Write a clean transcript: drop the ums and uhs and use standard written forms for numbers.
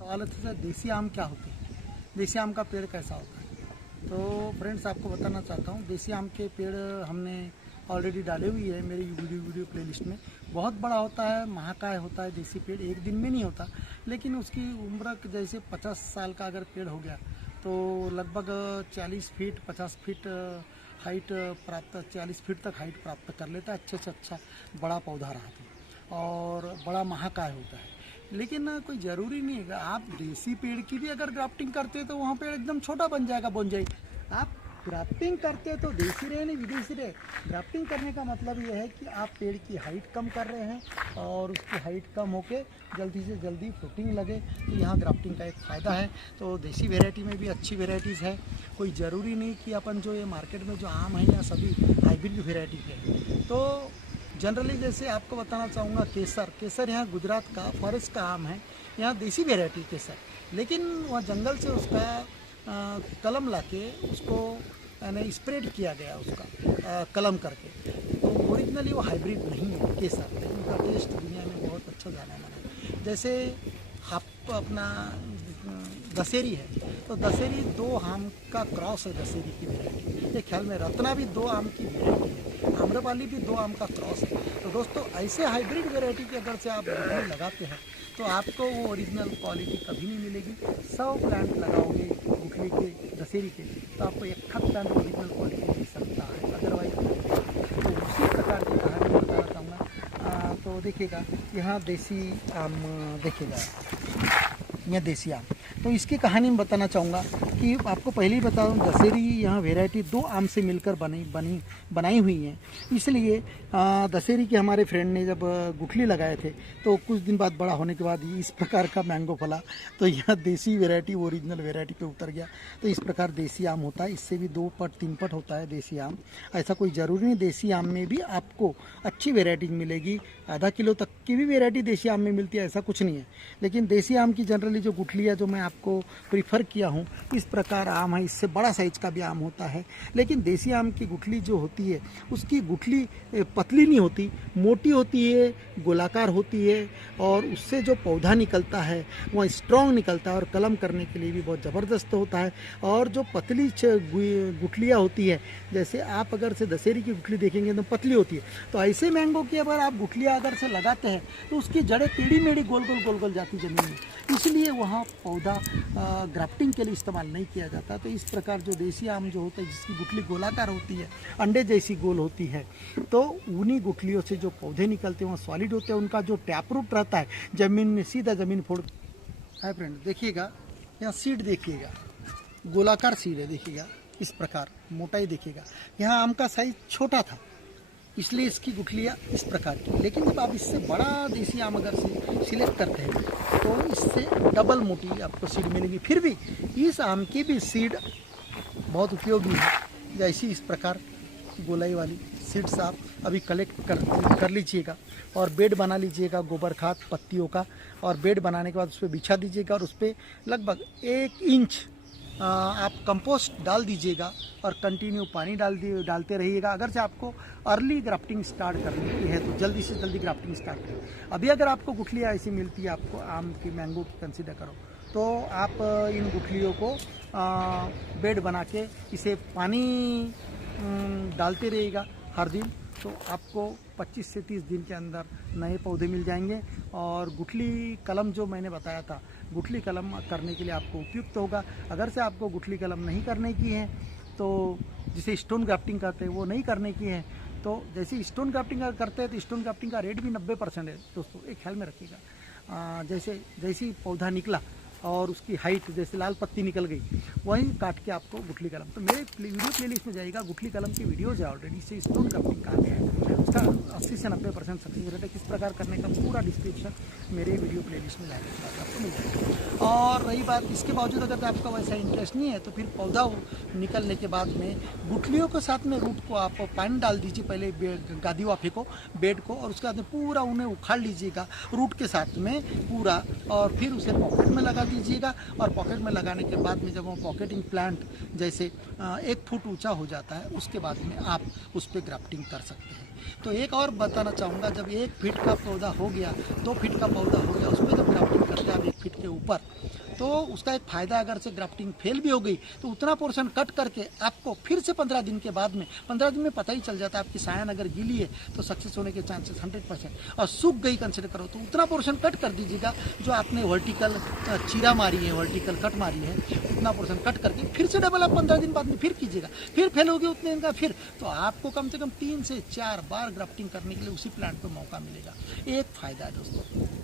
सवाल है देसी आम क्या होते हैं, देसी आम का पेड़ कैसा होता है। तो फ्रेंड्स आपको बताना चाहता हूँ, देसी आम के पेड़ हमने ऑलरेडी डाले हुई है मेरी वीडियो प्लेलिस्ट में। बहुत बड़ा होता है, महाकाय होता है देसी पेड़, एक दिन में नहीं होता, लेकिन उसकी उम्र जैसे 50 साल का अगर पेड़ हो गया तो लगभग 40 फीट 50 फीट हाइट प्राप्त 40 फीट तक हाइट प्राप्त कर लेता है। अच्छे से अच्छा बड़ा पौधा रहा तो, और बड़ा महाकाय होता है। लेकिन कोई ज़रूरी नहीं है, आप देसी पेड़ की भी अगर ग्राफ्टिंग करते हैं तो वहाँ पेड़ एकदम छोटा बन जाएगा, बोंजाई। आप ग्राफ्टिंग करते हैं तो देसी रहे नहीं विदेशी रहे, ग्राफ्टिंग करने का मतलब यह है कि आप पेड़ की हाइट कम कर रहे हैं और उसकी हाइट कम होके जल्दी से जल्दी फ्रूटिंग लगे। तो यहाँ ग्राफ्टिंग का एक फ़ायदा है। तो देसी वेराइटी में भी अच्छी वेराइटीज़ है, कोई ज़रूरी नहीं कि अपन जो ये मार्केट में जो आम है या सभी हाइब्रिड वेराइटी के हैं। तो जनरली जैसे आपको बताना चाहूँगा, केसर यहाँ गुजरात का फॉरेस्ट का आम है, यहाँ देसी वेराइटी केसर, लेकिन वहाँ जंगल से उसका कलम लाके उसको यानी स्प्रेड किया गया उसका कलम करके। तो ओरिजिनली वो हाइब्रिड नहीं है केसर, लेकिन उसका टेस्ट दुनिया में बहुत अच्छा जाना माना है। जैसे आप अपना दशहरी है, तो दशहरी 2 आम का क्रॉस है, दशहरी की वेराइटी। ये ख्याल में रत्ना भी 2 आम की वेराइटी है, आम्रपाली भी 2 आम का क्रॉस है। तो दोस्तों ऐसे हाइब्रिड वेराइटी की अगर से आप गुठली लगाते हैं तो आपको वो ओरिजिनल क्वालिटी कभी नहीं मिलेगी। 100 प्लांट लगाओगे गुठली के दशहरी के तो आपको 1 प्लांट ओरिजिनल क्वालिटी मिल सकता है, अदरवाइज। तो उसी प्रकार की कहानी मैं बताना चाहूँगा। तो देखिएगा यहाँ देसी आम, देखिएगा यह देसी आम, तो इसकी कहानी मैं बताना चाहूँगा कि आपको पहले ही बता दूँ, दशहरी यहाँ वेराइटी 2 आम से मिलकर बनाई हुई है। इसलिए दशहरी के हमारे फ्रेंड ने जब गुठली लगाए थे तो कुछ दिन बाद बड़ा होने के बाद इस प्रकार का मैंगो फला, तो यहाँ देसी वेराइटी ओरिजिनल वेराइटी पे उतर गया। तो इस प्रकार देसी आम होता है, इससे भी 2 पट 3 पट होता है देसी आम। ऐसा कोई ज़रूरी नहीं, देसी आम में भी आपको अच्छी वेराइटीज मिलेगी। आधा किलो तक की भी वेराइटी देसी आम में मिलती है, ऐसा कुछ नहीं है। लेकिन देसी आम की जनरली जो गुठलियाँ जो मैं आपको प्रीफर किया हूँ, इस प्रकार आम है, इससे बड़ा साइज का भी आम होता है। लेकिन देसी आम की गुठली जो होती है उसकी गुठली पतली नहीं होती, मोटी होती है, गोलाकार होती है, और उससे जो पौधा निकलता है वह स्ट्रॉन्ग निकलता है और कलम करने के लिए भी बहुत ज़बरदस्त होता है। और जो पतली गुठलियाँ होती है, जैसे आप अगर से दशहरी की गुठली देखेंगे तो पतली होती है, तो ऐसे मैंगो की अगर आप गुठलियाँ अगर से लगाते हैं तो उसकी जड़ें टेढ़ी मेढ़ी गोल गोल जाती ज़मीन में, इसलिए वहाँ पौधा ग्राफ्टिंग के लिए इस्तेमाल नहीं किया जाता। तो इस प्रकार जो देसी आम जो होता है जिसकी गुठली गोलाकार होती है, अंडे जैसी गोल होती है, तो उन्हीं गुठलियों से जो पौधे निकलते हैं वो सॉलिड होते हैं। उनका जो टैप रूट रहता है ज़मीन में सीधा ज़मीन फोड़। हाय फ्रेंड, देखिएगा यहाँ सीड, देखिएगा गोलाकार सीड है, देखिएगा इस प्रकार मोटाई देखिएगा। यहाँ आम का साइज छोटा था इसलिए इसकी गुठलियाँ इस प्रकार की, लेकिन जब आप इससे बड़ा देसी आम अगर से सिलेक्ट करते हैं तो इससे डबल मोटी आपको सीड मिलेगी। फिर भी इस आम की भी सीड बहुत उपयोगी है। जैसी इस प्रकार गोलाई वाली सीड्स आप अभी कलेक्ट कर लीजिएगा और बेड बना लीजिएगा गोबर खाद पत्तियों का, और बेड बनाने के बाद उस पर बिछा दीजिएगा और उस पर लगभग 1 इंच आप कंपोस्ट डाल दीजिएगा और कंटिन्यू पानी डालते रहिएगा। अगर से आपको अर्ली ग्राफ्टिंग स्टार्ट करनी है तो जल्दी से जल्दी ग्राफ्टिंग स्टार्ट करें। अभी अगर आपको गुठलियाँ ऐसी मिलती है, आपको आम की मैंगो की कंसीडर करो, तो आप इन गुठलियों को बेड बना के इसे पानी डालते रहिएगा हर दिन, तो आपको 25 से 30 दिन के अंदर नए पौधे मिल जाएंगे। और गुठली कलम जो मैंने बताया था, गुठली कलम करने के लिए आपको उपयुक्त होगा। अगर से आपको गुठली कलम नहीं करने की है, तो जिसे स्टोन ग्राफ्टिंग करते हैं वो नहीं करने की है, तो जैसे स्टोन ग्राफ्टिंग करते हैं तो स्टोन ग्राफ्टिंग का रेट भी 90% है दोस्तों, एक ख्याल में रखिएगा। जैसे पौधा निकला और उसकी हाइट जैसे लाल पत्ती निकल गई, वहीं काट के आपको गुठली कलम, तो मेरे वीडियो प्लेलिस्ट में जाइएगा, गुठली कलम की वीडियोज़ है ऑलरेडी, इससे स्टोन ग्राफ्टिंग कहा गया है, उसका 80 से 90% सक्सेस रेट है। किस प्रकार करने का पूरा डिस्क्रिप्शन मेरे वीडियो प्लेलिस्ट में जाने के बाद आपको मिल जाएगा। और रही बात, इसके बावजूद अगर आपका वैसा इंटरेस्ट नहीं है तो फिर पौधा निकलने के बाद में गुठलियों के साथ में रूट को आप पानी डाल दीजिए, पहले गादी वा फेंको बेड को, और उसके बाद में पूरा उन्हें उखाड़ लीजिएगा रूट के साथ में पूरा, और फिर उसे पॉकेट में लगा दीजिएगा। और पॉकेट में लगाने के बाद में जब वो पॉकेटिंग प्लांट जैसे 1 फुट ऊंचा हो जाता है, उसके बाद में आप उस पर ग्राफ्टिंग कर सकते हैं। तो एक और बताना चाहूँगा, जब 1 फीट का पौधा हो गया, 2 फीट का पौधा हो गया, उसमें जब ग्राफ्टिंग ले आप 1 फीट के ऊपर, तो उसका एक फ़ायदा, अगर से ग्राफ्टिंग फेल भी हो गई तो उतना पोर्शन कट करके आपको फिर से 15 दिन के बाद में, 15 दिन में पता ही चल जाता है आपकी सायन अगर गीली है तो सक्सेस होने के चांसेस 100%, और सूख गई कंसिडर करो तो उतना पोर्शन कट कर दीजिएगा जो आपने वर्टिकल चीरा मारी है, वर्टिकल कट मारी है, उतना पोर्शन कट करके फिर से डबल आप 15 दिन बाद में फिर कीजिएगा, फिर फेल होगी उतने दिन का फिर, तो आपको कम से कम 3 से 4 बार ग्राफ्टिंग करने के लिए उसी प्लांट पर मौका मिलेगा। एक फ़ायदा है दोस्तों।